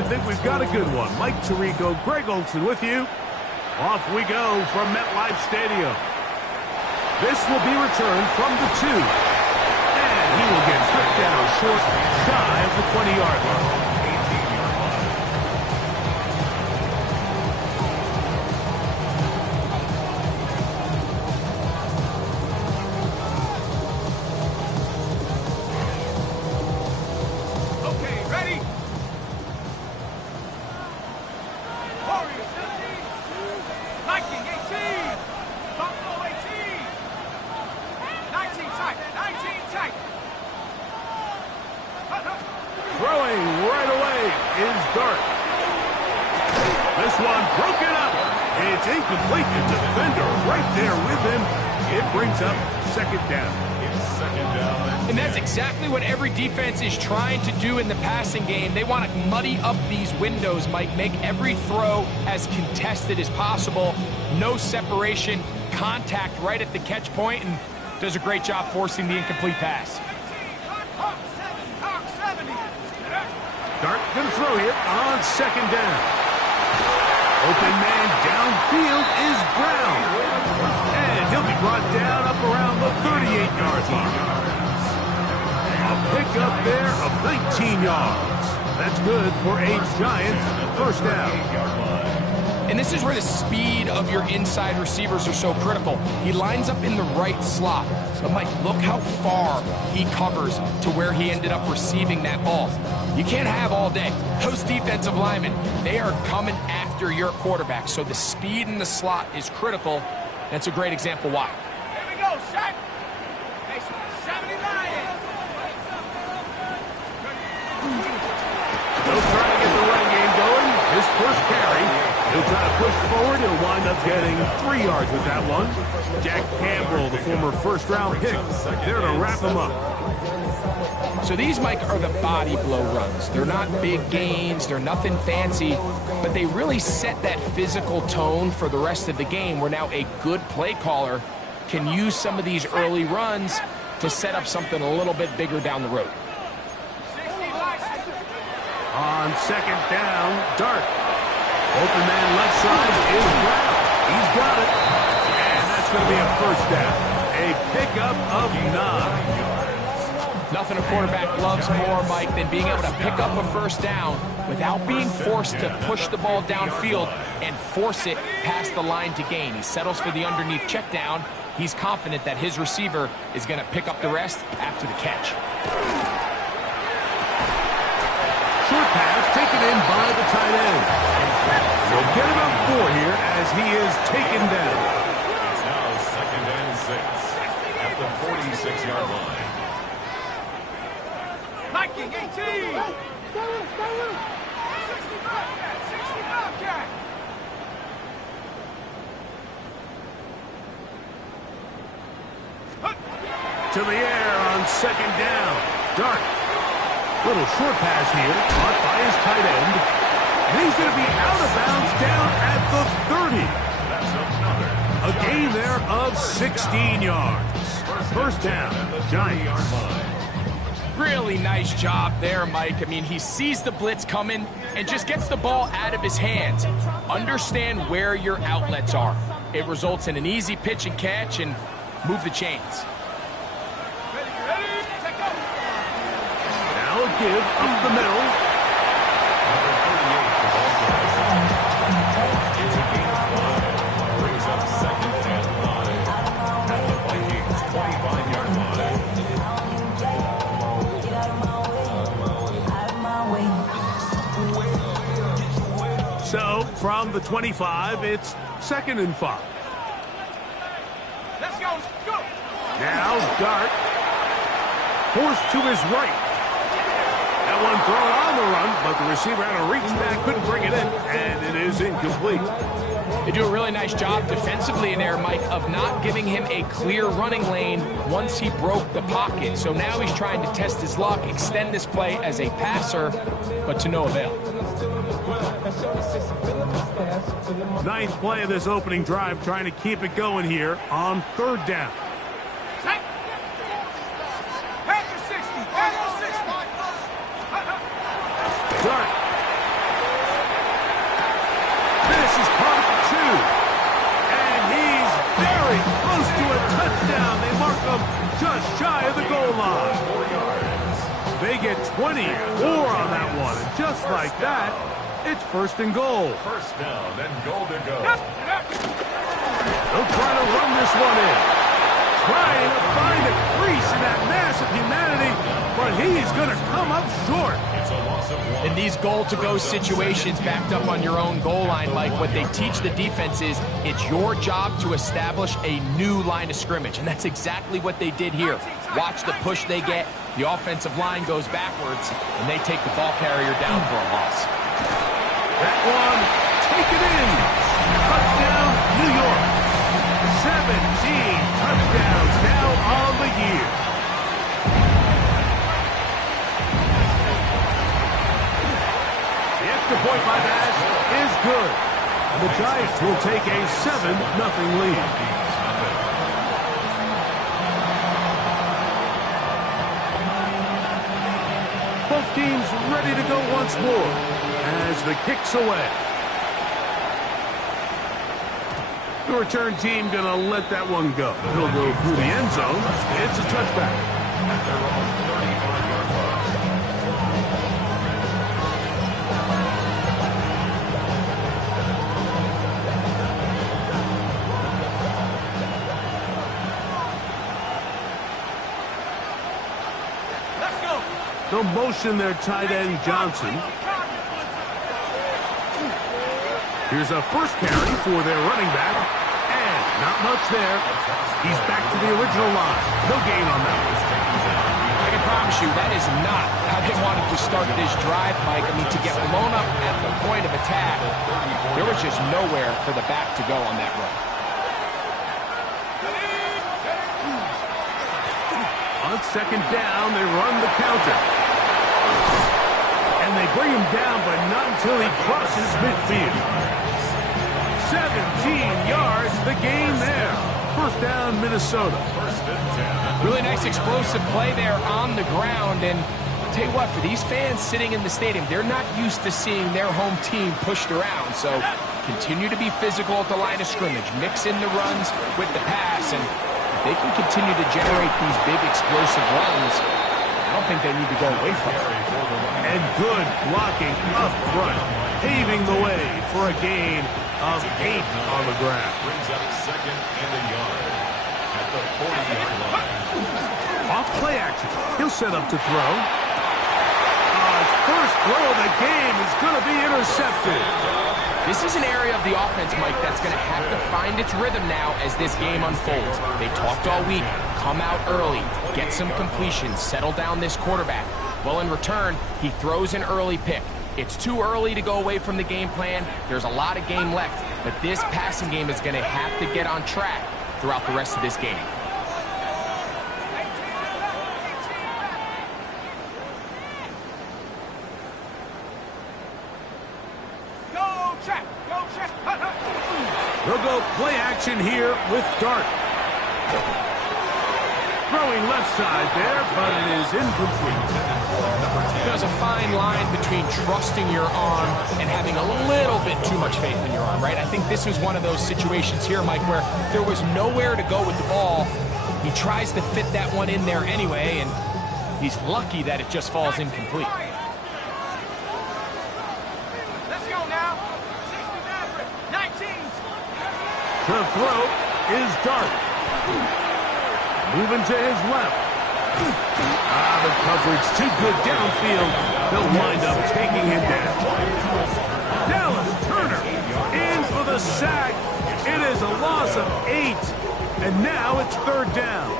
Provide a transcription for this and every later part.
we think we've got a good one. Mike Tirico, Greg Olson with you. Off we go from MetLife Stadium. This will be returned from the 2. And he will get stripped down short, shy of the 20-yard line. Throwing right away is Dart. This one broken up. It's incomplete. The defender right there with him. It brings up second down. And that's exactly what every defense is trying to do in the passing game. They want to muddy up these windows, Mike, make every throw as contested as possible. No separation, contact right at the catch point, and does a great job forcing the incomplete pass. Dart going to throw here on second down. Open man downfield is Brown. And he'll be brought down up around the 38-yard line. A pickup there of 19 yards. That's good for a Giants first down. And this is where the speed of your inside receivers are so critical. He lines up in the right slot. But, Mike, look how far he covers to where he ended up receiving that ball. You can't have all day. Those defensive linemen, they are coming after your quarterback. So the speed in the slot is critical. That's a great example why. Here we go, set. 79. He'll try to get the run game going. His first carry. He'll try to push forward. He'll wind up getting 3 yards with that one. Jack Campbell, the former first-round pick, there to wrap him up. So these, Mike, are the body blow runs. They're not big gains. They're nothing fancy. But they really set that physical tone for the rest of the game where now a good play caller can use some of these early runs to set up something a little bit bigger down the road. On second down, Dart. Open man left side is Brown. He's got it. And that's going to be a first down. A pickup of 9. Nothing a quarterback loves more, Mike, than being able to pick up a first down without being forced to push the ball downfield and force it past the line to gain. He settles for the underneath check down. He's confident that his receiver is going to pick up the rest after the catch. Short pass taken in by the tight end. We'll get about 4 here as he is taken down. It's now second and 6 at the 46-yard line. Viking 18. 60 Bobcat. 60 Bobcat. To the air on second down. Dart. Little short pass here, caught by his tight end. And he's going to be out of bounds down at the 30. That's another. A gain there of 16 yards. First down, Giants. Really nice job there, Mike. I mean, he sees the blitz coming and just gets the ball out of his hands. Understand where your outlets are. It results in an easy pitch and catch and move the chains. Now a give up the middle. It's a gain of 5. Brings up second and 5 at the Vikings 25-yard line. So from the 25, it's second and 5. Let's go. Go. Now Dart forced to his right. That one thrown on the run, but the receiver had to reach back, couldn't bring it in, and it is incomplete. They do a really nice job defensively in there, Mike, of not giving him a clear running lane once he broke the pocket. So now he's trying to test his luck, extend this play as a passer, but to no avail. Ninth play of this opening drive, trying to keep it going here on third down. Set. Pack the 60. Pack the 60. Dart goal line. 4 yards. They get 24 on that one. And just like that, it's first and goal. First down and goal to go. They'll try to run this one in. Trying to find a crease in that mass of humanity, but he's going to come up short. It's a loss of 1. In these goal-to-go situations backed up on your own goal line, Mike, what they teach the defense is it's your job to establish a new line of scrimmage, and that's exactly what they did here. Watch the push they get. The offensive line goes backwards, and they take the ball carrier down for a loss. That one, take it in. Touchdown, New York. 17 touchdowns now on the year. The extra point by Bass is good. And the Giants will take a 7-0 lead. Both teams ready to go once more as the kick's away. The return team going to let that one go. He'll go through the end zone. It's a touchback. At their own 35-yard line. Let's go. They'll motion their tight end Johnson. Here's a first carry for their running back. And not much there. He's back to the original line. No gain on that one. I can promise you that is not how they wanted to start this drive, Mike. I mean, to get blown up at the point of attack, there was just nowhere for the back to go on that run. On second down, they run the counter. And they bring him down, but not until he crosses midfield. 17 yards, the gain there. First down, Minnesota. First and 10. Really nice explosive play there on the ground. And I'll tell you what, for these fans sitting in the stadium, they're not used to seeing their home team pushed around. So continue to be physical at the line of scrimmage. Mix in the runs with the pass. And if they can continue to generate these big explosive runs, I don't think they need to go away from it. And good blocking up front, paving the way for a gain of 8 on the ground. Brings up second and a yard. At the 40-yard line. Off play action. He'll set up to throw. His first throw of the game is going to be intercepted. This is an area of the offense, Mike, that's going to have to find its rhythm now as this game unfolds. They talked all week. Come out early. Get some completions. Settle down this quarterback. Well, in return, he throws an early pick. It's too early to go away from the game plan. There's a lot of game left. But this passing game is going to have to get on track throughout the rest of this game. Go check. Go check. They'll go play action here with Dart. Throwing left side there, but it is incomplete. There's a fine line between trusting your arm and having a little bit too much faith in your arm, right? I think this was one of those situations here, Mike, where there was nowhere to go with the ball. He tries to fit that one in there anyway, and he's lucky that it just falls incomplete. Let's go now. 19. To throw is Dart. Moving to his left. The coverage too good downfield. They'll wind up taking him down. Dallas Turner in for the sack. It is a loss of 8. And now it's third down.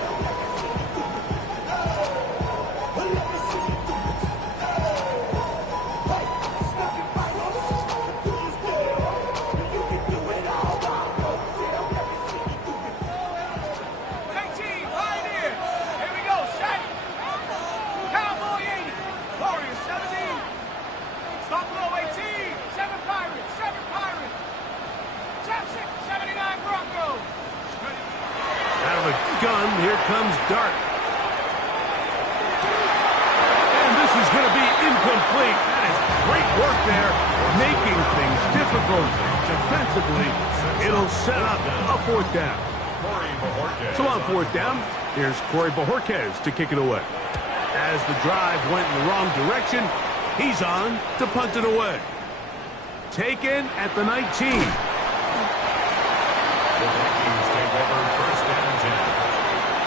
Here comes Dart. And this is going to be incomplete. That is great work there, making things difficult defensively. It'll set up a fourth down. So on fourth down, Here's Corey Bojorquez to kick it away. As the drive went in the wrong direction, he's on to punt it away. Taken at the 19. The Vikings take over first and 10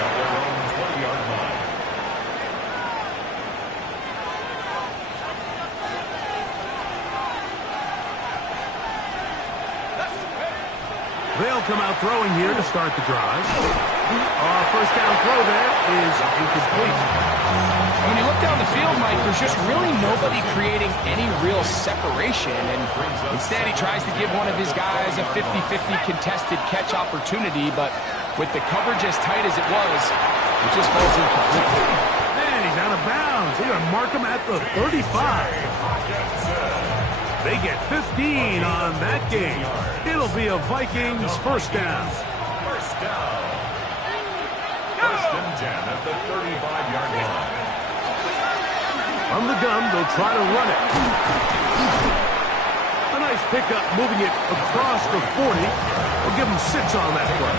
at their own 20-yard line. They'll come out throwing here to start the drive. First down throw there is incomplete. When you look down the field, Mike, there's just really nobody creating any real separation. And instead, he tries to give one of his guys a 50-50 contested catch opportunity. But with the coverage as tight as it was, it just falls incomplete. Man, he's out of bounds. They're going to mark him at the 35. They get 15 on that game. It'll be a Vikings first down. First down. First and 10 at the 35-yard line. From the gun, they'll try to run it. A nice pickup moving it across the 40. We'll give them 6 on that play.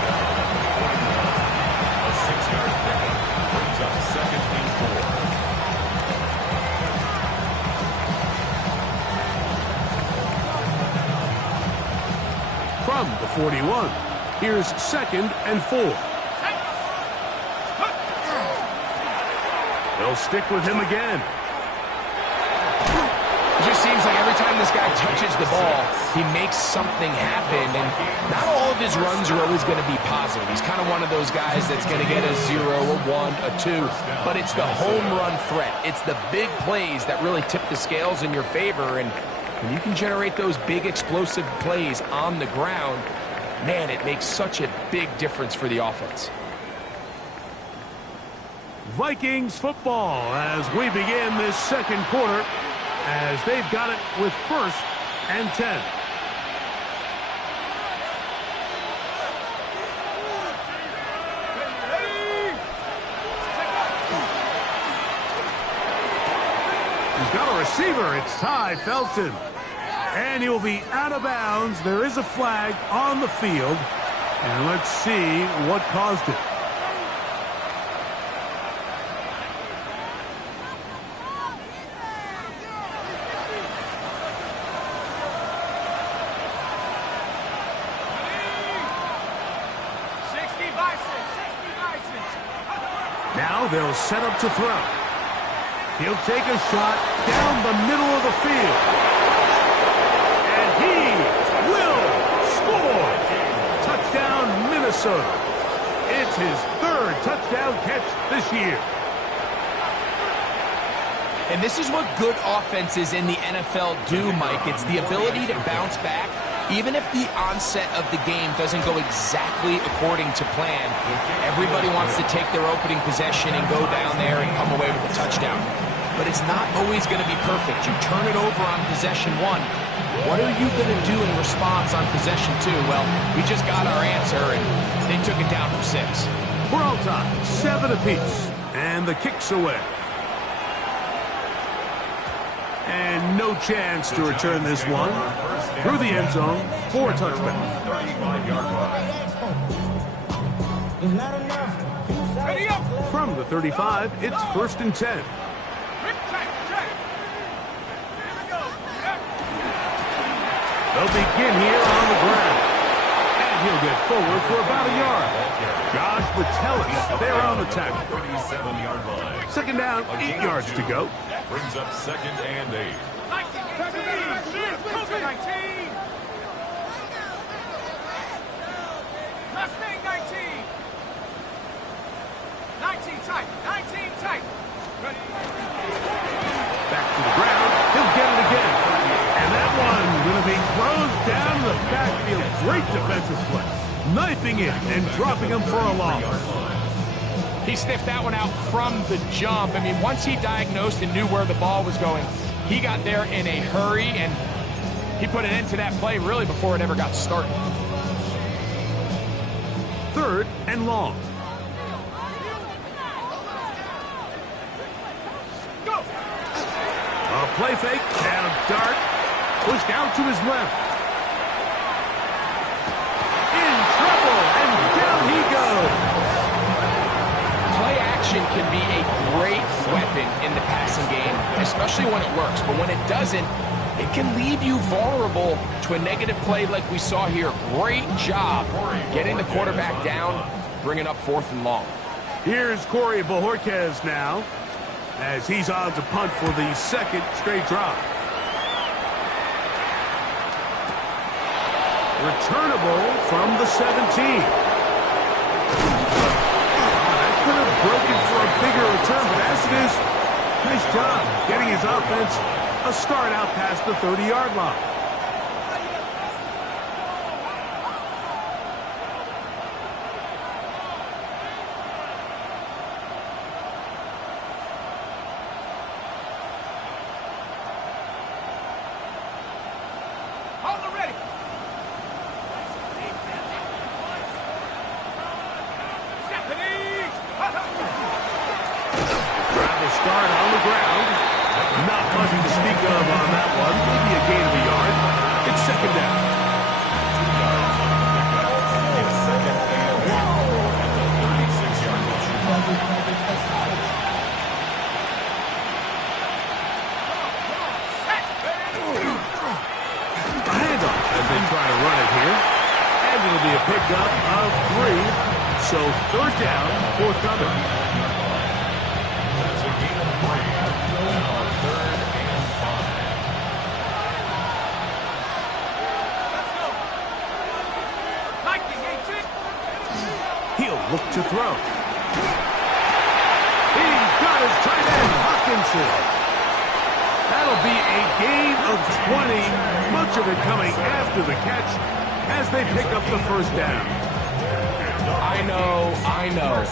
A 6-yard pickup brings up second and 4. From the 41, here's second and 4. They'll stick with him again. It just seems like every time this guy touches the ball, he makes something happen. And not all of his runs are always going to be positive. He's kind of one of those guys that's going to get a 0, a 1, a 2. But it's the home run threat. It's the big plays that really tip the scales in your favor. And when you can generate those big explosive plays on the ground, man, it makes such a big difference for the offense. Vikings football as we begin this second quarter, as they've got it with first and 10. He's got a receiver. It's Ty Felton. And he will be out of bounds. There is a flag on the field. And let's see what caused it. Now they'll set up to throw. He'll take a shot down the middle of the field. And he will score. Touchdown, Minnesota. It's his third touchdown catch this year. And this is what good offenses in the NFL do, Mike. It's the ability to bounce back. Even if the onset of the game doesn't go exactly according to plan, everybody wants to take their opening possession and go down there and come away with a touchdown. But it's not always going to be perfect. You turn it over on possession 1. What are you going to do in response on possession 2? Well, we just got our answer, and they took it down for 6. We're all time, 7 apiece, and the kick's away. And no chance to return this one. Through the end zone for a touchback. 35-yard line. From the 35, it's first and 10. They'll begin here on the ground. And he'll get forward for about a yard. Josh Metellus there on the tackle. 37-yard line. Second down, 8 yards to go. Brings up second and 8. 19. Mustang 19. 19 tight. 19 tight. Ready. Back to the ground. He'll get it again. And that one going to be thrown down the backfield. Great defensive play. Knifing it and dropping him for a loss. He sniffed that one out from the jump. I mean, once he diagnosed and knew where the ball was going, he got there in a hurry, and he put an end to that play really before it ever got started. Third and long. A play fake, down dart, pushed out to his left. In trouble, and down he goes. possession can be a great weapon in the passing game, especially when it works. But when it doesn't, it can leave you vulnerable to a negative play like we saw here. Great job getting the quarterback down, bringing up 4th and long. Here's Corey Bojorquez now, as he's on to punt for the 2nd straight drive. Returnable from the 17. That could have broken for a bigger return, but as it is, nice job getting his offense a start out past the 30-yard line. Hold it ready. Travel start on the ground. Not much to speak of on that one. Maybe a gain of a yard. It's 2nd down. It's 2nd and 1 at the 36-yard line. A handoff as they try to run it here. And it'll be a pickup of 3. So 3rd down, forthcoming. That's a gain of 3. Now 3rd and 5. Let's go. Viking, 18. He'll look to throw. He's got his tight end, Hawkinson. That'll be a gain of 20, much of it coming after the catch as they pick up the 1st down. I know,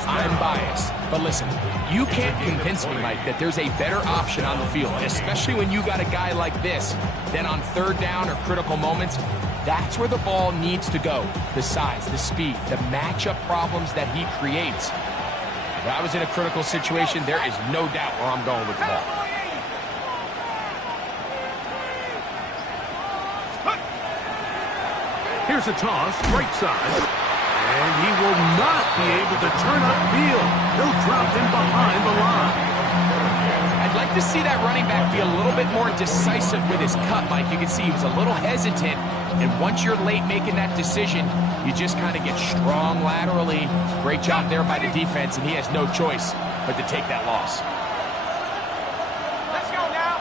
I'm biased. But listen, you can't convince me, Mike, that there's a better option on the field, especially when you got a guy like this. Then on 3rd down or critical moments, that's where the ball needs to go. The size, the speed, the matchup problems that he creates. If I was in a critical situation, there is no doubt where I'm going with the ball. Here's a toss, right side. And he will not be able to turn upfield. He'll drop in behind the line. I'd like to see that running back be a little bit more decisive with his cut, Mike. You can see he was a little hesitant. And once you're late making that decision, you just kind of get strong laterally. Great job there by the defense, and he has no choice but to take that loss. Let's go now.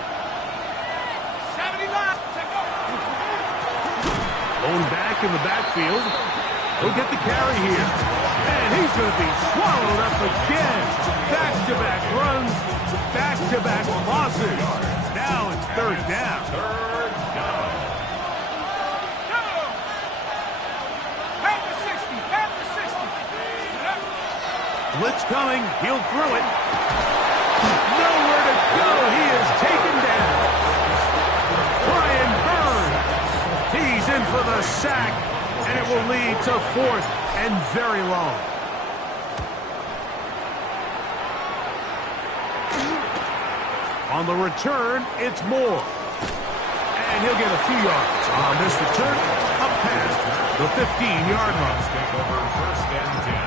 70 left. Blown back in the backfield. He'll get the carry here. And he's going to be swallowed up again. Back-to-back runs, back-to-back losses. Now it's 3rd down. Blitz coming. He'll throw it. Nowhere to go. He is taken down. Brian Burns. He's in for the sack. And it will lead to 4th and very long. On the return, it's Moore. And he'll get a few yards on this return up past the 15-yard line. Take over 1st and 10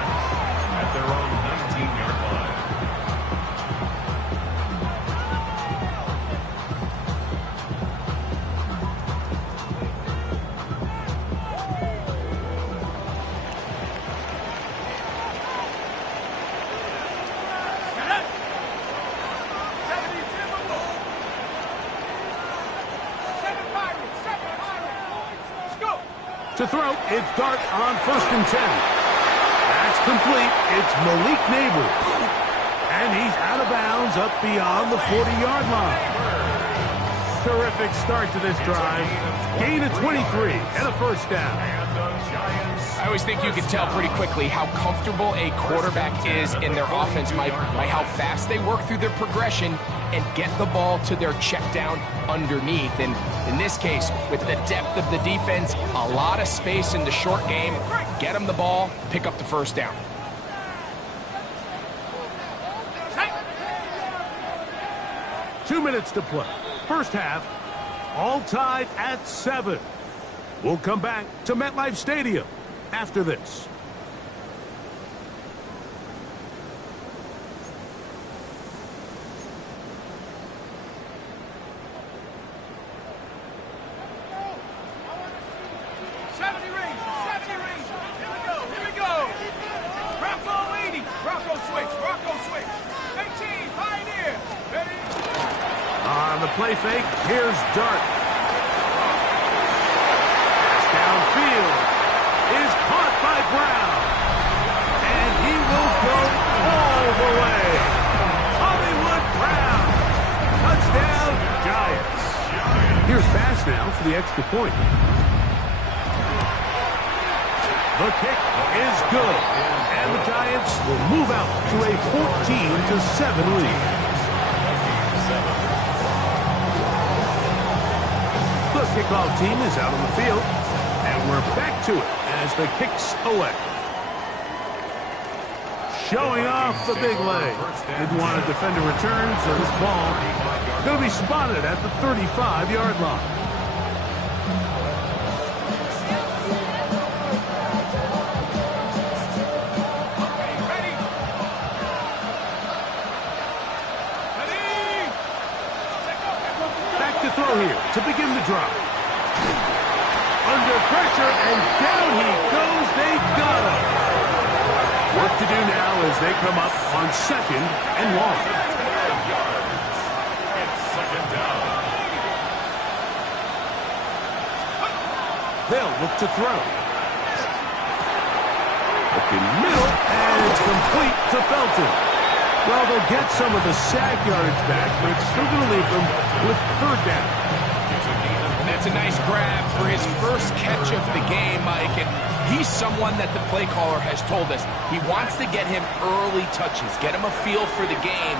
at their own 19-yard line. To throw, it's Dart on 1st and 10. That's complete. It's Malik Neighbors. And he's out of bounds up beyond the 40-yard line. Terrific start to this drive. Gain of 23 and a 1st down. I always think you can tell pretty quickly how comfortable a quarterback is in their offense, Mike, by how fast they work through their progression and get the ball to their check down underneath. And in this case, with the depth of the defense, a lot of space in the short game, get them the ball, pick up the 1st down. Two minutes to play. First half, all tied at 7. We'll come back to MetLife Stadium after this. on the play fake. Here's Dart. Pass downfield is caught by Brown. And he will go all the way. Hollywood Brown. Touchdown, Giants. Here's pass now for the extra point. The kick is good. And the Giants will move out to a 14-7 lead. The kickoff team is out on the field. And we're back to it as the kick's away. Showing off the big leg. Didn't want to defend a return, so this ball going to be spotted at the 35-yard line. Back to throw here to begin the drive. Under pressure, and down he goes. They got him. Work to do now as they come up on 2nd and long. It's 2nd down. They'll look to throw. Open middle, and it's complete to Felton. Well, they'll get some of the sack yardage back, but it's still going to leave them with 3rd down. And that's a nice grab for his first catch of the game, Mike. And he's someone that the play caller has told us he wants to get him early touches, get him a feel for the game.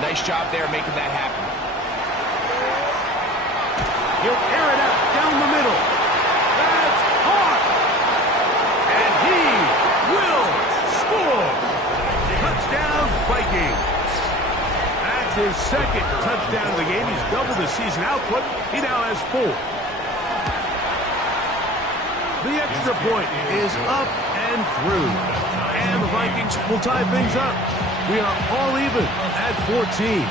Nice job there making that happen. He'll air it out down the middle. That's caught. And he will score. Touchdown, Vikings. That's his 2nd touchdown of the game. He's doubled his season output. He now has 4. The extra point is up and through. And the Vikings will tie things up. We are all even at 14.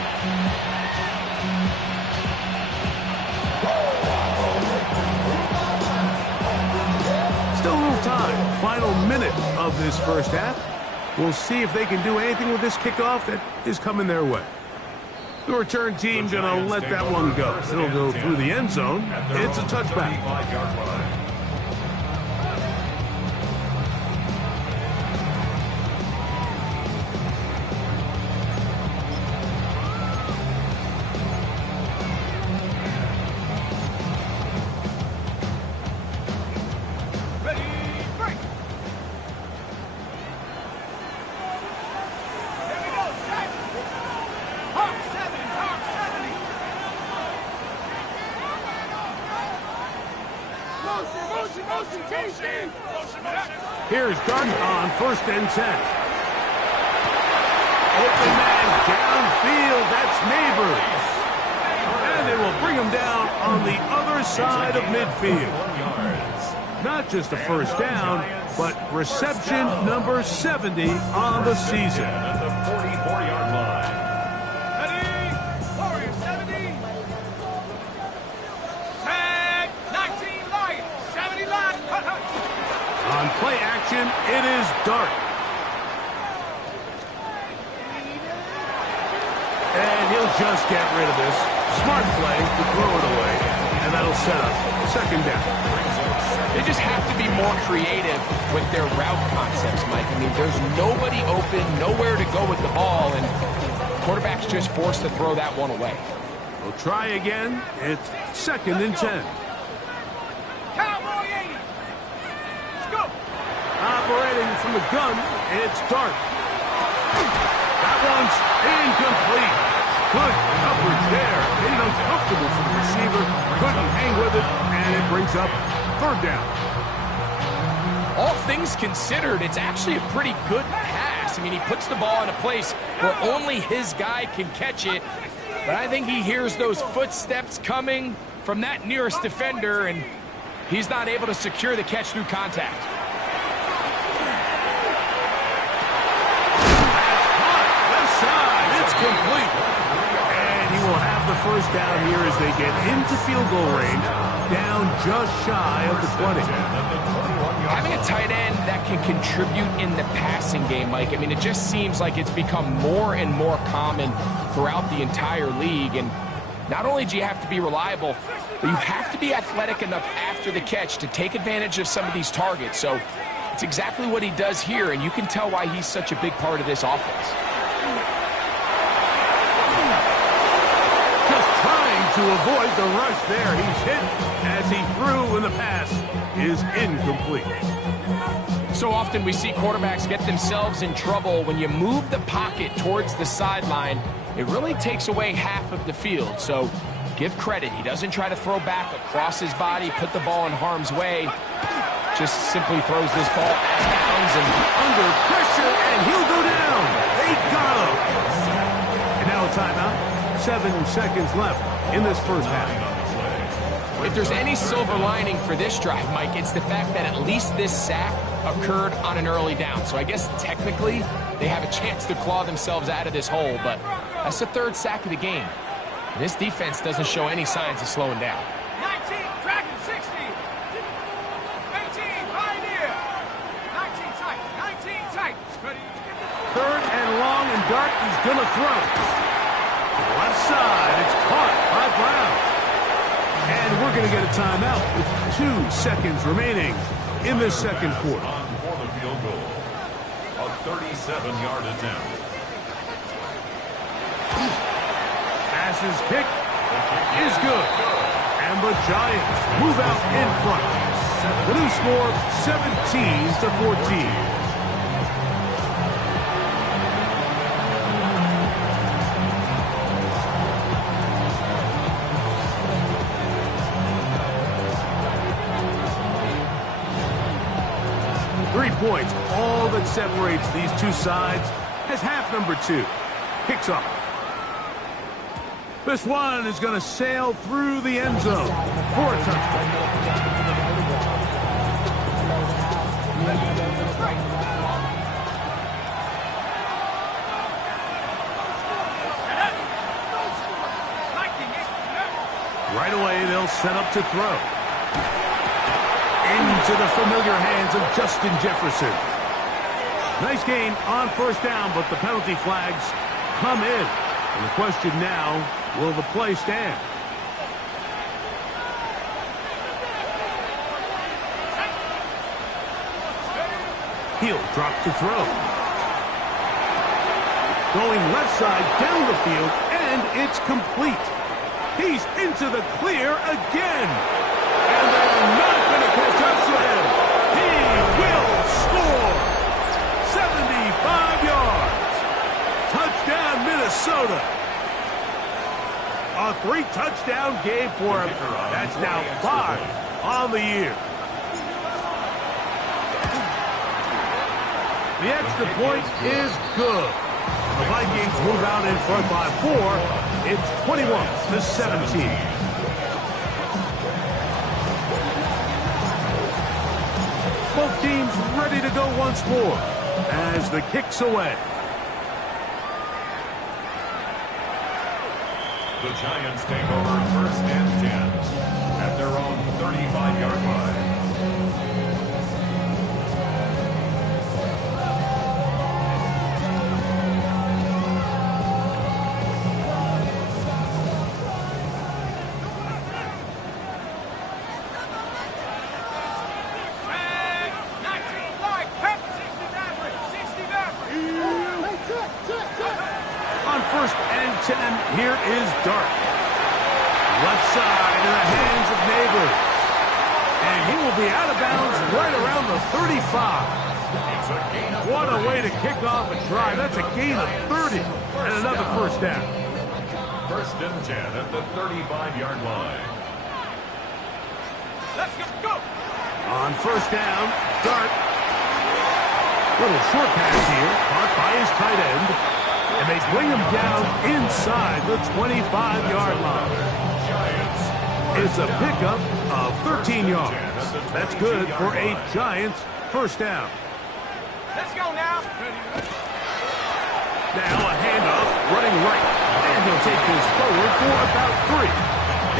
Still a little time. Final minute of this first half. We'll see if they can do anything with this kickoff that is coming their way. The return team going to let that one go. It'll go through the end zone. It's a touchback. Here's Dart on 1st and 10. Open man downfield. That's Neighbors. And they will bring him down on the other side of midfield. Not just a first down, but reception number 70 on the season. At the 44-yard line. Ready? Warrior 70. Tag 19 Lions. 70 Lions. On play action, it is Dart. And he'll just get rid of this. Smart play to throw it away. And that'll set up 2nd down. They just have to be more creative with their route concepts, Mike. I mean, there's nobody open, nowhere to go with the ball, and quarterback's just forced to throw that one away. We'll try again. It's 2nd and 10. Cowboy 80. Let's go. Operating from the gun, it's Dart. That one's incomplete. Good coverage there. Made it uncomfortable for the receiver. Couldn't hang with it, and it brings up 3rd down. All things considered, it's actually a pretty good pass. I mean, he puts the ball in a place where only his guy can catch it. But I think he hears those footsteps coming from that nearest defender, and he's not able to secure the catch through contact. Left side, it's complete. And he will have the first down here as they get into field goal range, down just shy of the 20. Having a tight end that can contribute in the passing game, Mike, I mean, it just seems like it's become more and more common throughout the entire league. And Not only do you have to be reliable, but you have to be athletic enough after the catch to take advantage of some of these targets. So it's exactly what he does here, and you can tell why he's such a big part of this offense. Just trying to avoid the rush there. He's hit as he threw, and the pass is incomplete. So often we see quarterbacks get themselves in trouble when you move the pocket towards the sideline. It really takes away half of the field. So give credit. He doesn't try to throw back across his body, put the ball in harm's way. Just simply throws this ball out of bounds and under pressure, and he'll go down. They got him. And now a timeout. 7 seconds left in this first half. If there's any silver lining for this drive, Mike, it's the fact that at least this sack occurred on an early down. So I guess technically they have a chance to claw themselves out of this hole, but that's the 3rd sack of the game. This defense doesn't show any signs of slowing down. 19, Dragon 60. 18, Pioneer. 19 tight, 19 tight. Ready. 3rd and long, and Dart is going to throw. To the left side, it's caught by Brown. And we're going to get a timeout with 2 seconds remaining in this second quarter. On for the field goal. A 37-yard attempt. Passes kick is good. And the Giants move out in front. The new score, 17-14. 3 points, all that separates these two sides, as half number 2 kicks off. This one is going to sail through the end zone for a touchdown. Right away, they'll set up to throw. Into the familiar hands of Justin Jefferson. Nice gain on first down, but the penalty flags come in. And the question now, will the play stand? He'll drop to throw. Going left side down the field, and it's complete. He's into the clear again. And they're not going to catch up to him. He will score. 75 yards. Touchdown, Minnesota. A 3-touchdown game for him. That's now 5 on the year. The extra point is good. The Vikings move out in front by 4. It's 21-17. Both teams ready to go once more as the kick's away. The Giants take over 1st and 10 at their own 35-yard line. Here is Dart. Left side in the hands of Neighbors. And he will be out of bounds right around the 35. What a way to kick off a drive. That's a gain of 30 and another first down. 1st and 10 at the 35-yard line. Let's go. On first down, Dart. Little short pass here, caught by his tight end. And they bring him down inside the 25-yard line. It's a pickup of 13 yards. That's good for a Giants first down. Let's go now. Now a handoff running right. And he'll take this forward for about 3.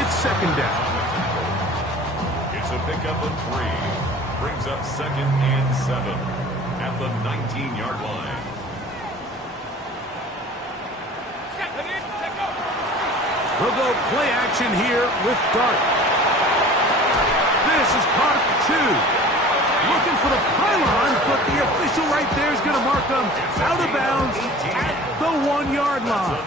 It's 2nd down. It's a pickup of 3. Brings up 2nd and 7 at the 19-yard line. He'll go play action here with Dart. This is caught at the 2. Looking for the pylon, but the official right there is going to mark them out of bounds at the 1-yard line.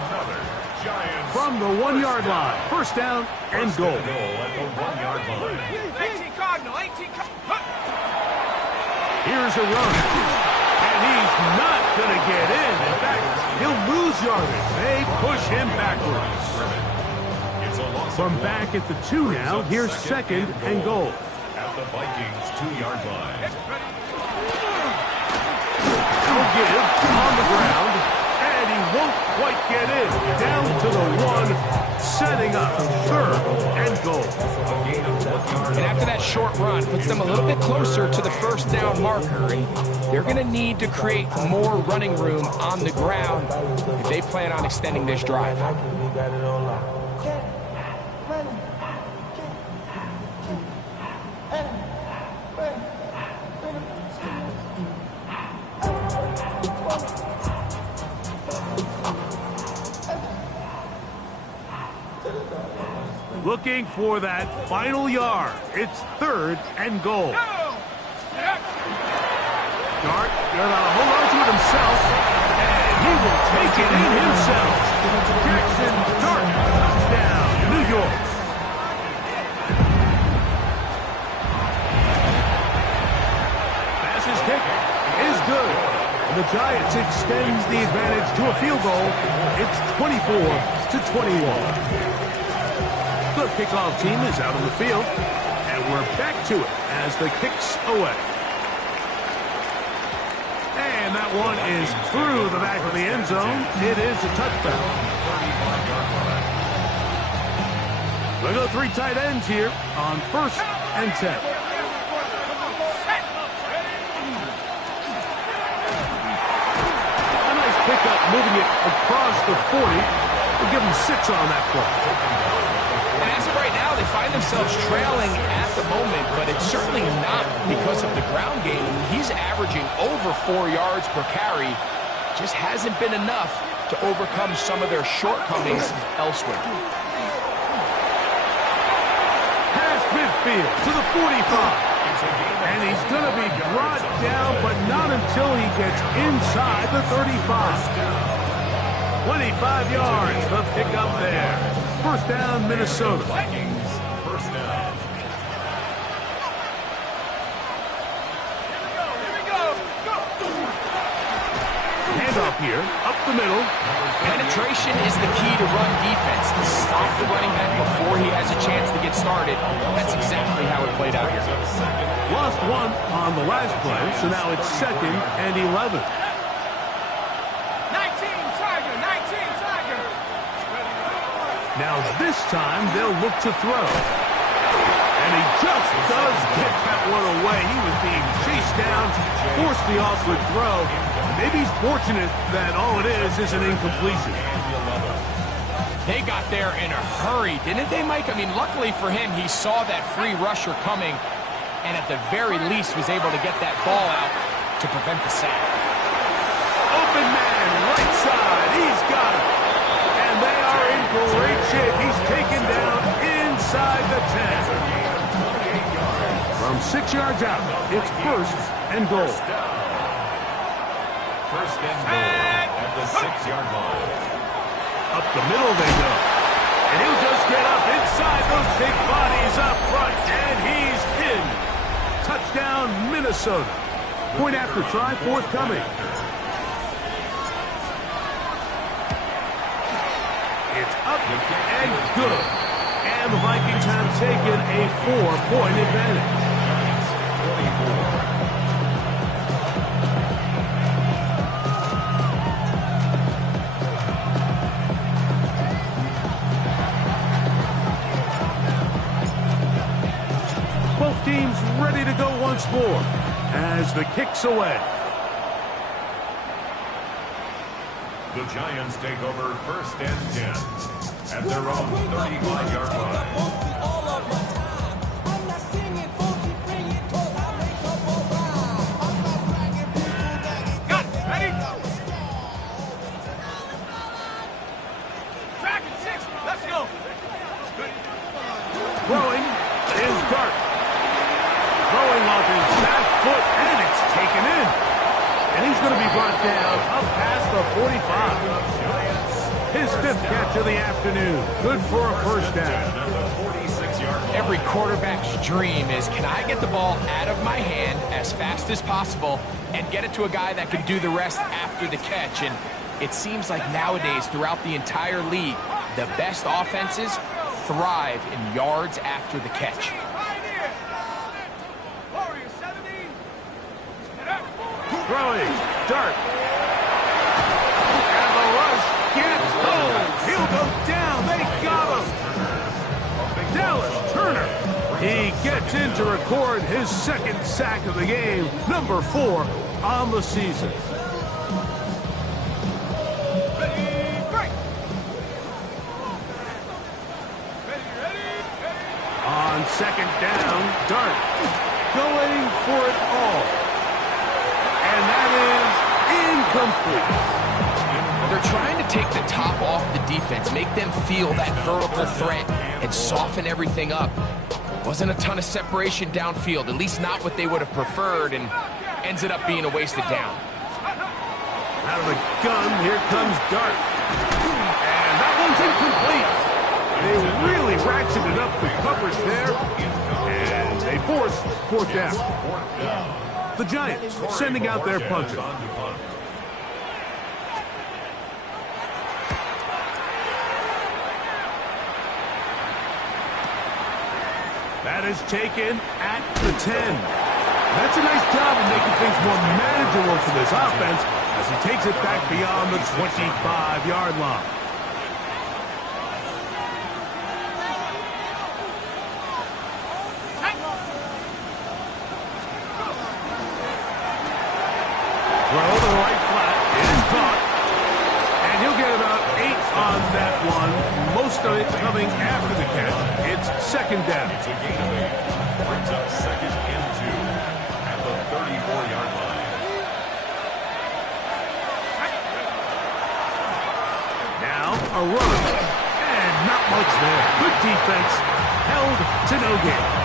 From the 1-yard line, first down and goal. At the 1-yard line. 18 Cardinal, 18 Cardinal. Here's a run, and he's not going to get in. In fact, he'll lose yardage. They push him backwards. It's a loss From back at the 2 now, here's second and goal. at the Vikings 2-yard line. He'll give on the ground, and he won't quite get in. Down to the 1, setting up third and goal. And after that short run, puts them a little bit closer to the first down marker. And they're going to need to create more running room on the ground if they plan on extending this drive. Looking for that final yard. It's third and goal. Dart gonna hold on to it himself, and he will take it in himself. Jackson Dart, touchdown, New York. Passes kick is good. And the Giants extends the advantage to a field goal. It's 24-21. The kickoff team is out on the field, and we're back to it as the kick's away. And that one is through the back of the end zone. It is a touchdown. We'll go 3 tight ends here on first and 10. A nice pickup moving it across the 40. We'll give them 6 on that play. And as of right now, they find themselves trailing at the moment, but it's certainly not because of the ground game. He's averaging over 4 yards per carry. Just hasn't been enough to overcome some of their shortcomings elsewhere. Past midfield to the 45. And he's going to be brought down, but not until he gets inside the 35. 25 yards, the pickup there. First down, Minnesota. Vikings, first down. Handoff here, up the middle. Penetration is the key to run defense. Stop the running back before he has a chance to get started. That's exactly how it played out here. Lost 1 on the last play, so now it's second and 11. 19 Tiger, 19 Tiger. Now this time they'll look to throw. And he just does get that one away. He was being chased down, forced the awkward throw. Maybe he's fortunate that all it is an incompletion. They got there in a hurry, didn't they, Mike? I mean, luckily for him, he saw that free rusher coming, and at the very least was able to get that ball out to prevent the sack. Open man, right side. He's got it. And they are in great shape. He's taken down inside the 10. From 6 yards out, it's first and goal. First and goal at the 6-yard line. Up the middle they go. And he'll just get up inside those big bodies up front. And he's in. Touchdown, Minnesota. Point after try forthcoming. It's up and good. And the Vikings have taken a 4-point advantage. 24. Both teams ready to go once more as the kick's away. The Giants take over first and 10 at their own 35-yard line. Got it, ready? Track it, 6, let's go. going to be brought down up past the 45. His 5th catch of the afternoon. Good for a first down. Every quarterback's dream is, can I get the ball out of my hand as fast as possible and get it to a guy that can do the rest after the catch? And it seems like nowadays, throughout the entire league, the best offenses thrive in yards after the catch. Throwing, Dart. And the rush gets home. He'll go down. They got him. Dallas Turner. He gets in to record his 2nd sack of the game, number 4 on the season. On 2nd down, Dart going for it all. And that is incomplete. They're trying to take the top off the defense, make them feel that vertical threat, and soften everything up. Wasn't a ton of separation downfield, at least not what they would have preferred, and ends it up being a wasted down. Out of the gun, here comes Dart. And that one's incomplete. They really ratcheted up the coverage there, and they force 4th down. The Giants sending out their punter. That is taken at the 10. That's a nice job of making things more manageable for this offense as he takes it back beyond the 25-yard line. Throw to the right flat. It is caught. And he'll get about 8 on that one. Most of it coming after the catch. It's 2nd down. It's a gain of 8. Brings up 2nd and 2 at the 34-yard line. Now a run. And not much there. Good defense. Held to no gain.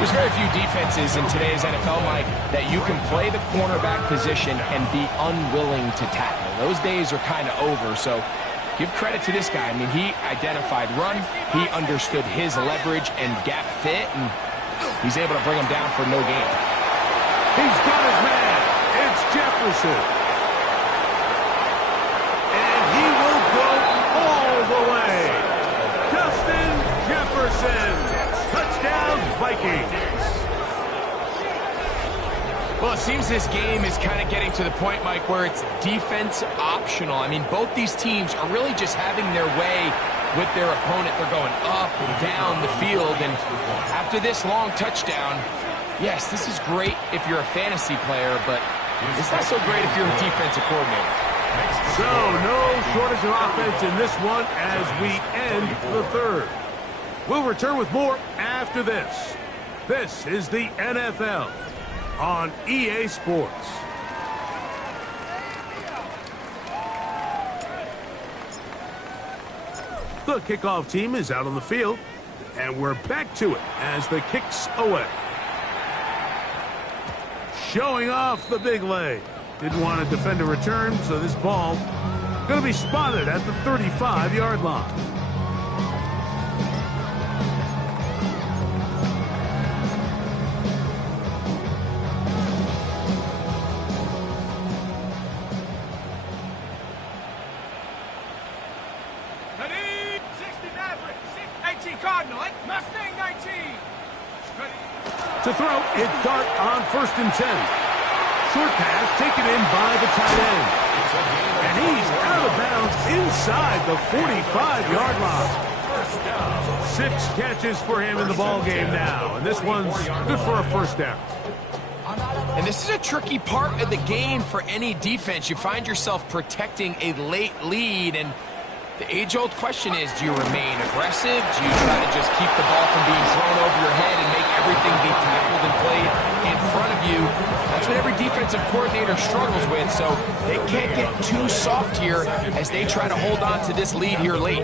There's very few defenses in today's NFL, Mike, that you can play the cornerback position and be unwilling to tackle. Those days are kind of over, so give credit to this guy. I mean, he identified run, he understood his leverage and gap fit, and he's able to bring him down for no gain. He's got his man. It's Jefferson. And he will go all the way. Justin Jefferson. Touchdown, Vikings. Well, it seems this game is kind of getting to the point, Mike, where it's defense optional. I mean, both these teams are really just having their way with their opponent. They're going up and down the field, and after this long touchdown, yes, this is great if you're a fantasy player, but it's not so great if you're a defensive coordinator. So, no shortage of offense in this one as we end the 3rd. We'll return with more after this. This is the NFL on EA Sports. The kickoff team is out on the field, and we're back to it as the kick's away. Showing off the big leg. Didn't want to defend a return, so this ball going to be spotted at the 35-yard line. To throw, it's Dart on 1st and 10. Short pass taken in by the tight end. And he's out of bounds inside the 45-yard line. 6 catches for him in the ballgame now. And this one's good for a 1st down. And this is a tricky part of the game for any defense. You find yourself protecting a late lead, and the age-old question is, do you remain aggressive? Do you try to just keep the ball from being thrown over your head and make everything be tackled and played in front of you? That's what every defensive coordinator struggles with, so they can't get too soft here as they try to hold on to this lead here late.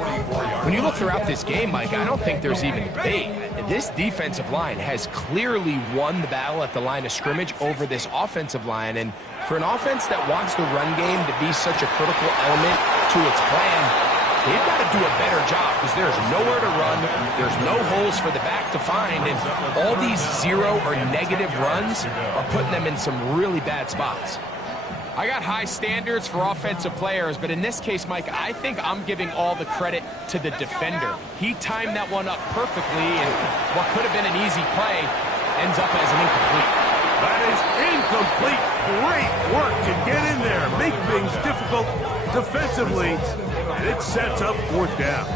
When you look throughout this game, Mike, I don't think there's even debate. This defensive line has clearly won the battle at the line of scrimmage over this offensive line, and For an offense that wants the run game to be such a critical element to its plan, they've got to do a better job because there's nowhere to run, there's no holes for the back to find, and all these zero or negative runs are putting them in some really bad spots. I got high standards for offensive players, but in this case, Mike, I think I'm giving all the credit to the defender. He timed that one up perfectly, and what could have been an easy play ends up as an incomplete. That is incomplete. Great work to get in there, make things difficult defensively, and it sets up 4th down.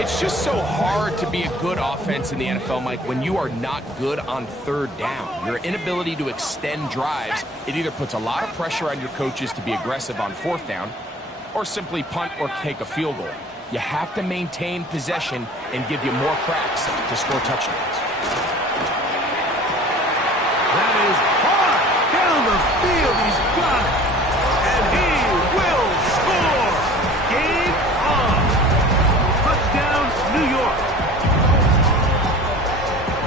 It's just so hard to be a good offense in the NFL, Mike, when you are not good on 3rd down. Your inability to extend drives, it either puts a lot of pressure on your coaches to be aggressive on 4th down or simply punt or take a field goal. You have to maintain possession and give you more cracks to score touchdowns. That is hard down the field. He's got it. And he will score. Game on. Touchdown, New York.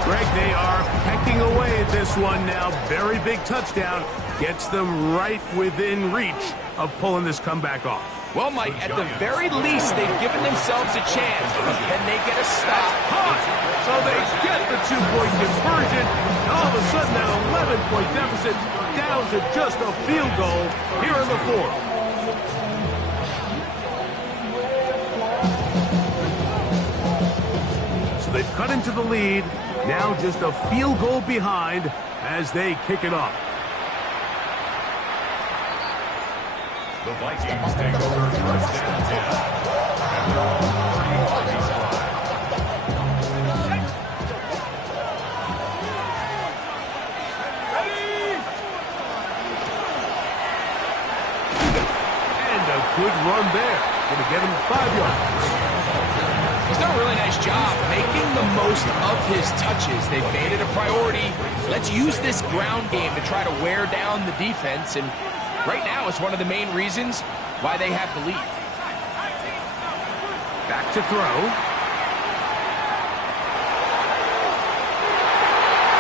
Greg, they are pecking away at this one now. Very big touchdown. Gets them right within reach of pulling this comeback off. Well, Mike, at the very least, they've given themselves a chance, but can they get a stop? So they get the 2-point conversion, and all of a sudden that 11-point deficit down to just a field goal here in the 4th. So they've cut into the lead, now just a field goal behind as they kick it off. The Vikings take over 1st and 10. And they're on the 30-yard line. And a good run there. Going to get him 5 yards. He's done a really nice job making the most of his touches. They've made it a priority. Let's use this ground game to try to wear down the defense, and right now it's one of the main reasons why they have the lead. Back to throw.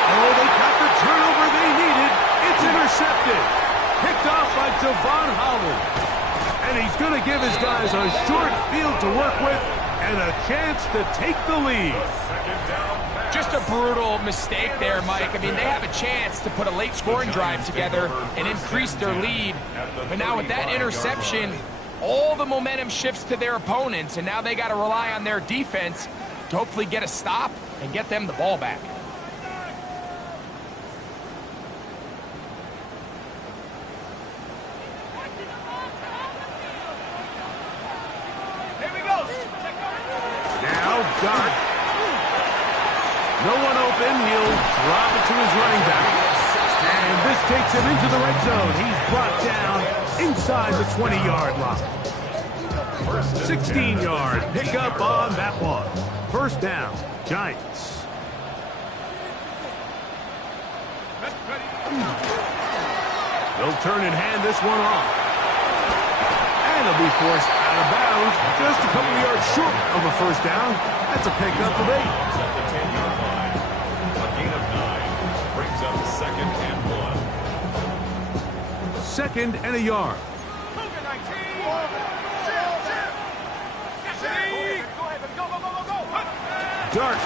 Oh, they got the turnover they needed. It's intercepted. Picked off by Javon Holland. And he's going to give his guys a short field to work with and a chance to take the lead. Just a brutal mistake there, Mike. I mean, they have a chance to put a late scoring drive together and increase their lead. But now with that interception, all the momentum shifts to their opponents, and now they got to rely on their defense to hopefully get a stop and get them the ball back. Dart. No one open. He'll drop it to his running back. And this takes him into the red zone. He's brought down inside the 20-yard line. 16-yard pickup on that one. 1st down, Giants. They'll turn and hand this one off. And he'll be forced out of bounds just a couple of yards short of a 1st down. That's a pickup of 8. At the 10-yard line, a gain of 9 brings up 2nd and 1. 2nd and a yard. Dart.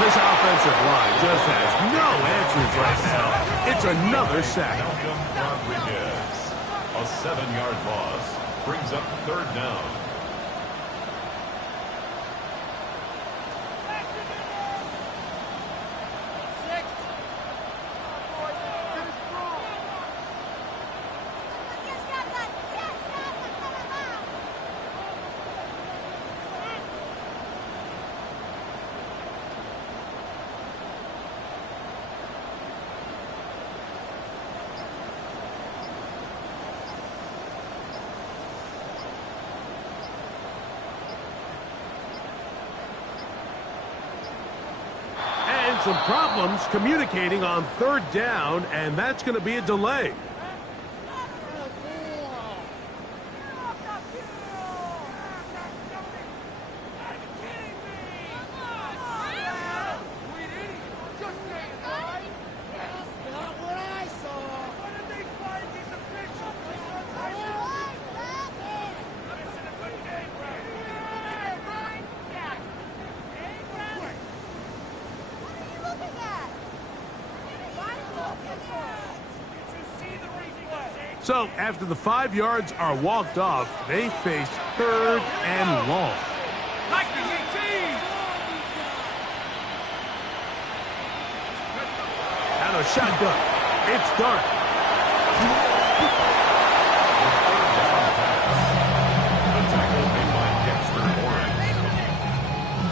This offensive line just has no answers right now. It's another sack. A 7-yard loss brings up 3rd down. Some problems communicating on 3rd down, and that's going to be a delay. So after the 5 yards are walked off, they face 3rd and long. Vikings 18. Out of shotgun. It's Dart.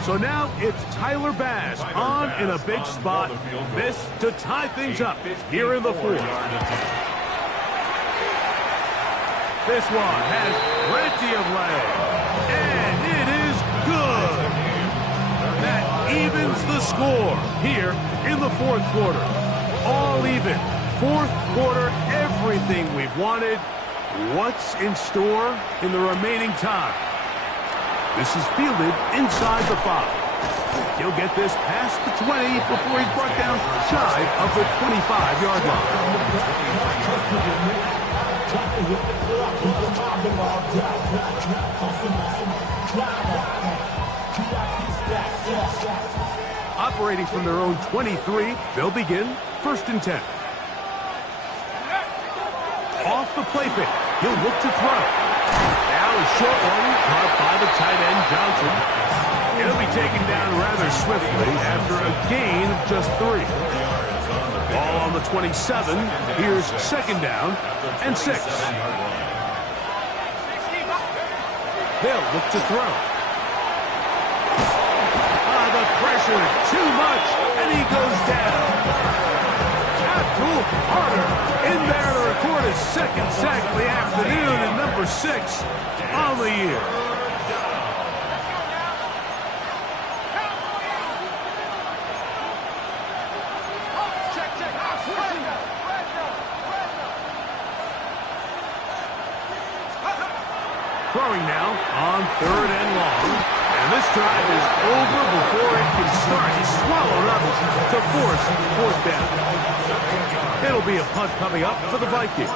So now it's Tyler Bass on in a big spot. This to tie things up here in the 4th. This one has plenty of leg. And it is good. That evens the score here in the 4th quarter. All even. 4th quarter, everything we've wanted. What's in store in the remaining time? This is fielded inside the 5. He'll get this past the 20 before he's brought down shy of the 25-yard line. Operating from their own 23, they'll begin 1st and 10. Off the play fake, he'll look to throw. Now a short one caught by the tight end, Johnson. It'll be taken down rather swiftly after a gain of just 3. Ball on the 27. Here's 2nd down and 6. They'll look to throw. The pressure, too much, and he goes down. Abdul Carter in there to record his 2nd sack of the afternoon and number 6 on the year. Throwing now on 3rd and long. And this drive is over before it can start. He's swallowed up to force 4th down. It'll be a punt coming up for the Vikings.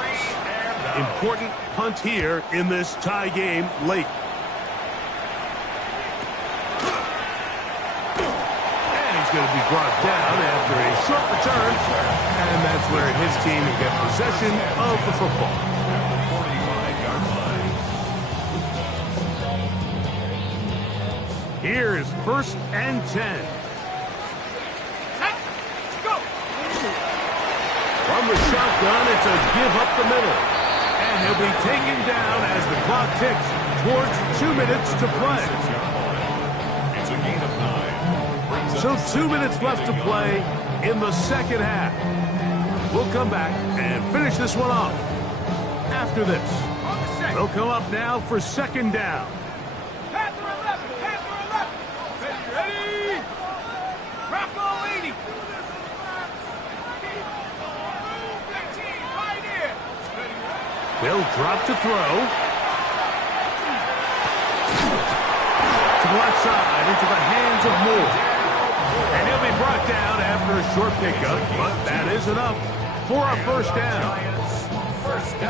Important punt here in this tie game late. And he's going to be brought down after a short return. And that's where his team will get possession of the football. Here is 1st and 10. From the shotgun, it's a give up the middle. And he'll be taken down as the clock ticks towards 2 minutes to play. It's a gain of 9. So 2 minutes left to play in the 2nd half. We'll come back and finish this one off after this. They'll come up now for 2nd down. They'll drop to throw. To the left side, into the hands of Moore. And he'll be brought down after a short pickup, but that is enough for a 1st down.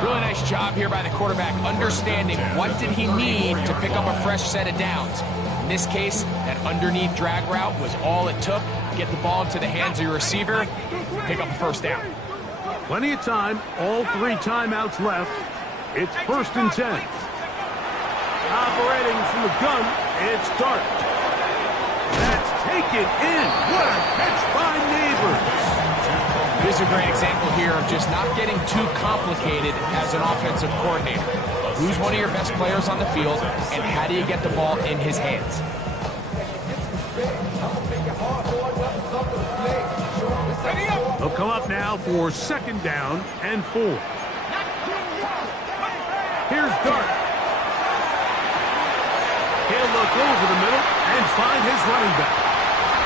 Really nice job here by the quarterback, understanding what did he need to pick up a fresh set of downs. In this case, that underneath drag route was all it took. Get the ball into the hands of your receiver, pick up a 1st down. Plenty of time, all 3 timeouts left. It's 1st and 10. Operating from the gun, it's Dart. That's taken in. What a catch by Neighbors. This is a great example here of just not getting too complicated as an offensive coordinator. Who's one of your best players on the field, and how do you get the ball in his hands? They'll come up now for 2nd down and 4. Here's Dart. He'll look over the middle and find his running back.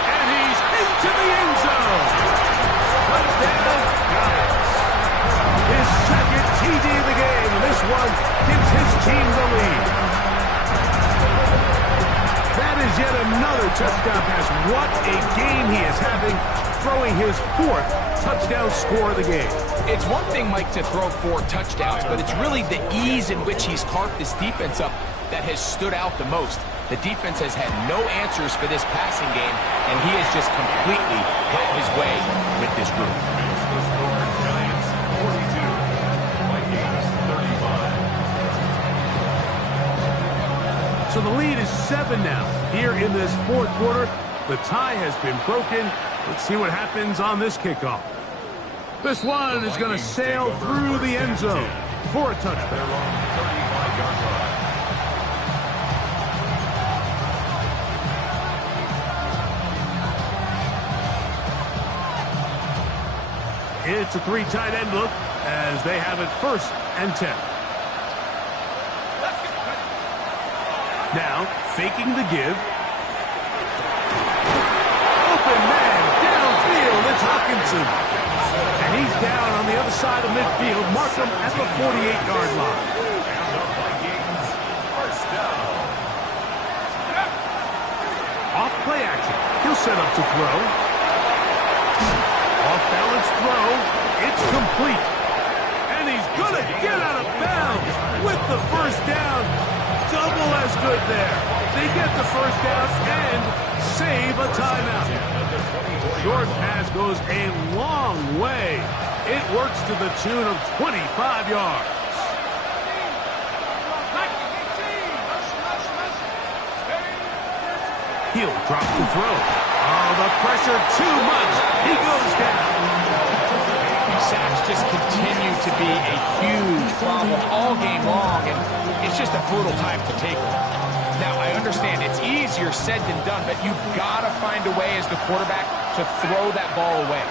And he's into the end zone. Touchdown, Giants. His 2nd TD of the game, and this one gives his team the lead. That is yet another touchdown pass. What a game he is having, throwing his 4th touchdown score of the game. It's one thing, Mike, to throw 4 touchdowns, but it's really the ease in which he's carved this defense up that has stood out the most. The defense has had no answers for this passing game, and he has just completely had his way with this group. Giants 42, Vikings So the lead is 7 now. Here in this fourth quarter, the tie has been broken. Let's see what happens on this kickoff. This one is going to sail through the end zone for a touchdown. It's a 3 tight end look as they have it 1st and 10. Now, faking the give. Open man, downfield, it's Hawkinson. And he's down on the other side of midfield. Mark him at the 48-yard line. And the Vikings first down. Off play action. He'll set up to throw. Off balance throw. It's complete. And he's going to get out of bounds with the first down. Double as good there. They get the first down and save a timeout. Short pass goes a long way. It works to the tune of 25 yards. He'll drop the throw. Oh, the pressure too much. He goes down. Sacks just continue to be a huge problem all game long, and it's just a brutal time to take them. Now, I understand it's easier said than done, but you've got to find a way as the quarterback to throw that ball away.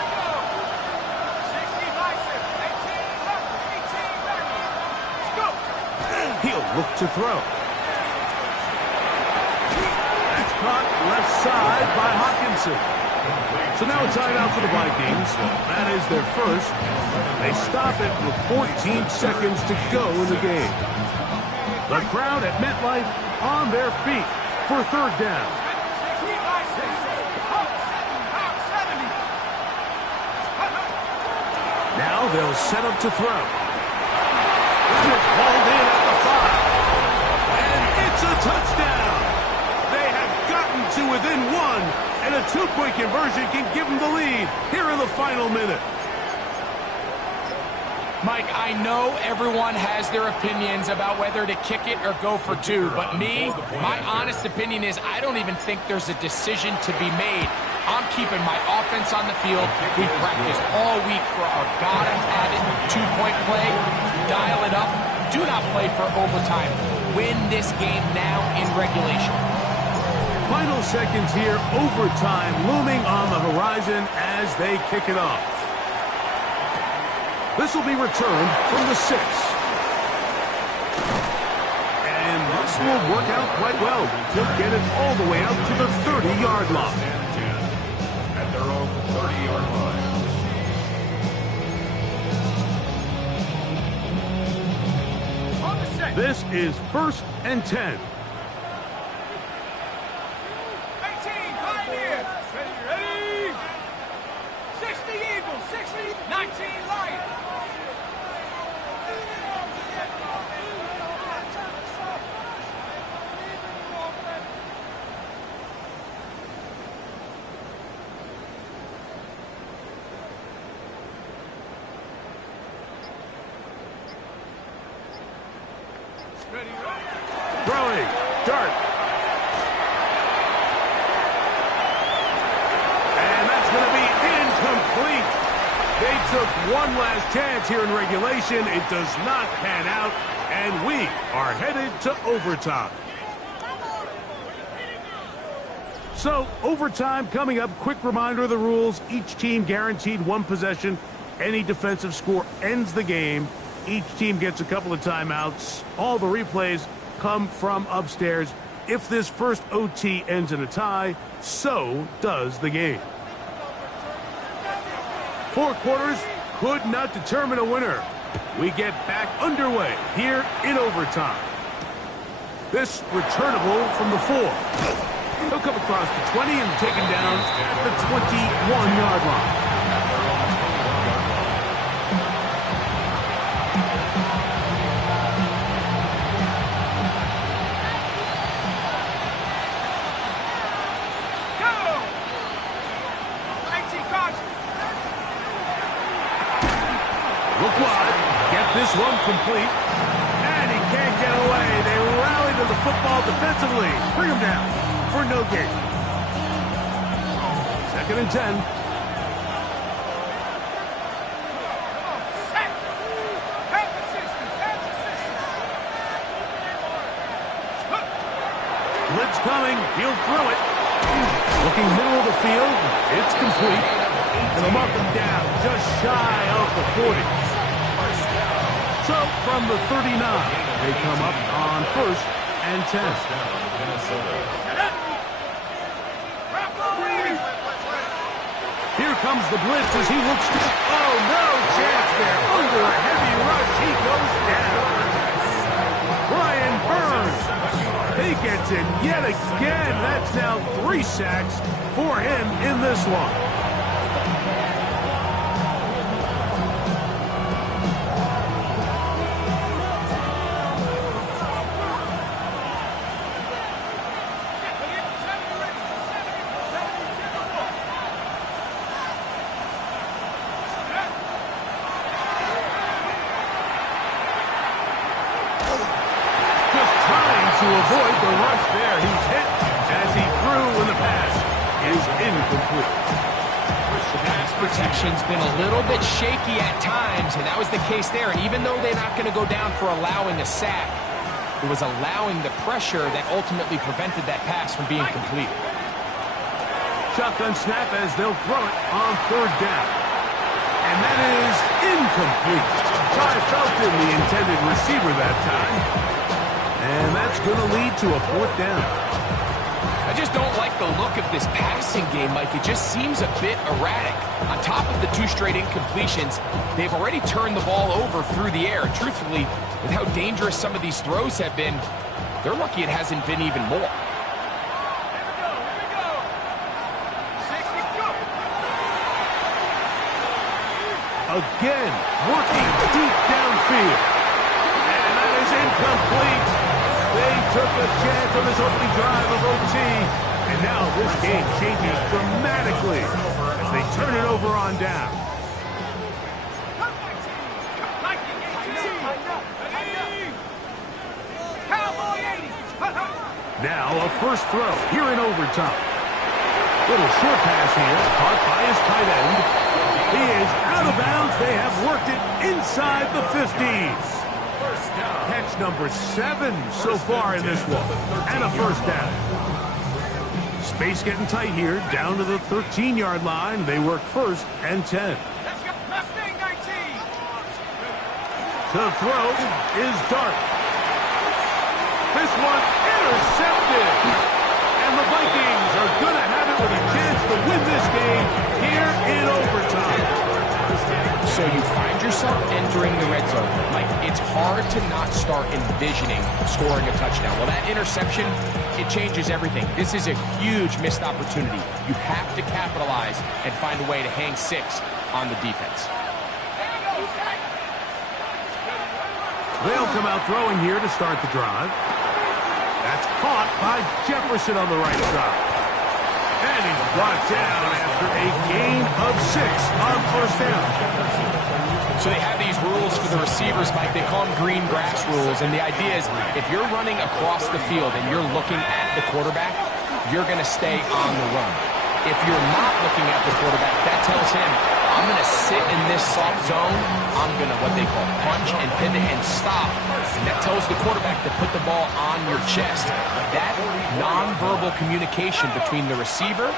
He'll look to throw. That's caught left side by Hawkinson. So now a timeout for the Vikings. That is their first. They stop it with 14 seconds to go in the game. The crowd at MetLife on their feet for 3rd down. Now they'll set up to throw. It's hauled in at the 5. And it's a touchdown. They have gotten to within 1. And a 2-point conversion can give them the lead here in the final minute. Mike, I know everyone has their opinions about whether to kick it or go for 2, but my honest opinion is I don't even think there's a decision to be made. I'm keeping my offense on the field. We've practiced all week for our gotta-have-it 2-point play. Dial it up. Do not play for overtime. Win this game now in regulation. Final seconds here, overtime looming on the horizon as they kick it off. This will be returned from the 6. And this will work out quite well. He'll get it all the way out to the 30-yard line. At their own 30-yard line. This is 1st and 10. Ready? 60 Eagles, 60, 19 Lions. Throwing, dart. And that's going to be incomplete. They took one last chance here in regulation. It does not pan out, and we are headed to overtime. So, overtime coming up. Quick reminder of the rules. Each team guaranteed 1 possession. Any defensive score ends the game. Each team gets a couple of timeouts. All the replays come from upstairs. If this first OT ends in a tie, so does the game. 4 quarters could not determine a winner. We get back underway here in overtime. This returnable from the 4. He'll come across the 20 and taken down at the 21-yard line. Look wide, get this one complete, and he can't get away. They rally to the football defensively. Bring him down for no gain. 2nd and 10. Blitz coming. He'll throw it. Looking middle of the field. It's complete. And they'll mark him down just shy of the 40. So from the 39, they come up on 1st and 10. Here comes the blitz as he looks to... Oh, no chance there. Under a heavy rush, he goes down. Brian Burns. He gets in yet again. That's now 3 sacks for him in this one. To avoid the rush there, he's hit as he threw when the pass is incomplete. The pass protection's been a little bit shaky at times, and that was the case there. And even though they're not going to go down for allowing a sack, it was allowing the pressure that ultimately prevented that pass from being complete. Shotgun snap as they'll throw it on 3rd down. And that is incomplete. Ty Felton, the intended receiver that time. And that's going to lead to a 4th down. I just don't like the look of this passing game, Mike. It just seems a bit erratic. On top of the 2 straight incompletions, they've already turned the ball over through the air. Truthfully, with how dangerous some of these throws have been, they're lucky it hasn't been even more. Again, working deep downfield. And that is incomplete. They took a chance on this opening drive of OT, and now this game changes dramatically as they turn it over on down. Now a first throw here in overtime. Little short pass here, caught by his tight end. He is out of bounds. They have worked it inside the 50s. Catch number 7 so far in this one. And a 1st down. Space getting tight here. Down to the 13-yard line. They work 1st and 10. To throw is Dart. This one intercepted. And the Vikings are going to have it with a chance to win this game here in overtime. So you find yourself entering the red zone. Like, it's hard to not start envisioning scoring a touchdown. Well, that interception, it changes everything. This is a huge missed opportunity. You have to capitalize and find a way to hang 6 on the defense. They'll come out throwing here to start the drive. That's caught by Jefferson on the right side. And he's brought down after a gain of 6 on 1st down. So they have these rules for the receivers, Mike. They call them green grass rules. And the idea is if you're running across the field and you're looking at the quarterback, you're going to stay on the run. If you're not looking at the quarterback, that tells him, I'm going to sit in this soft zone. I'm going to, what they call, punch and pivot and stop. And that tells the quarterback to put the ball on your chest. That nonverbal communication between the receiver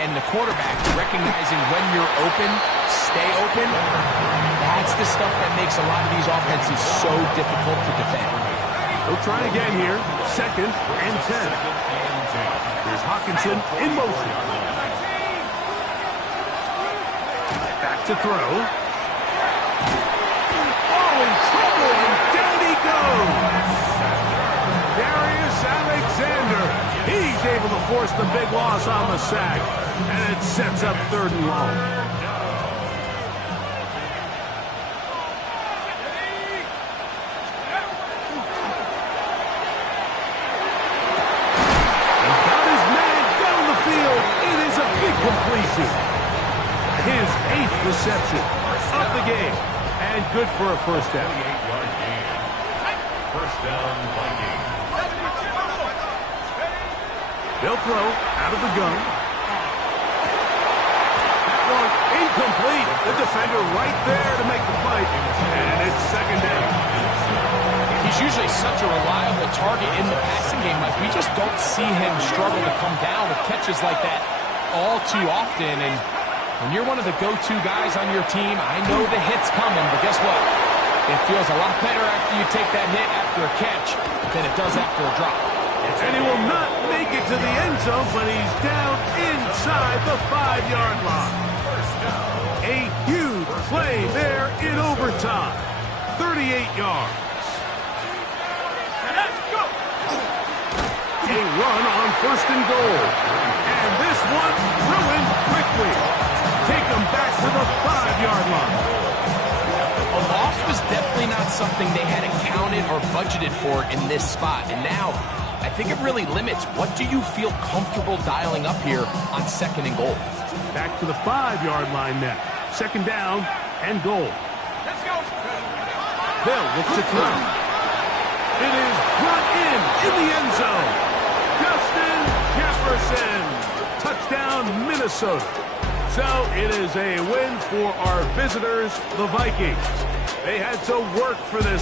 and the quarterback, recognizing when you're open, stay open, that's the stuff that makes a lot of these offenses so difficult to defend. They'll try again here. 2nd and 10. Here's Hawkinson in motion. Back to throw. Oh, in trouble, and down he goes. Darius Alexander. He's able to force the big loss on the sack, and it sets up 3rd and long. He's got his man down the field. It is a big completion. His 8th reception of the game, and good for a 1st down. 1st down, Vikings. They'll throw out of the gun. That one incomplete. The defender right there to make the fight. And it's second down. He's usually such a reliable target in the passing game. Like, we just don't see him struggle to come down with catches like that all too often. And when you're one of the go-to guys on your team, I know the hit's coming, but guess what? It feels a lot better after you take that hit after a catch than it does after a drop. And he will not make it to the end zone, but he's down inside the 5-yard line. A huge play there in overtime. 38 yards. A run on 1st and goal. And this one ruined quickly. Take them back to the 5-yard line. A loss was definitely not something they had accounted or budgeted for in this spot. And now, I think it really limits what do you feel comfortable dialing up here on 2nd and goal. Back to the 5-yard line now. 2nd down and goal. Let's go. They'll look to throw. It is brought in the end zone. Justin Jefferson. Touchdown, Minnesota. So it is a win for our visitors, the Vikings. They had to work for this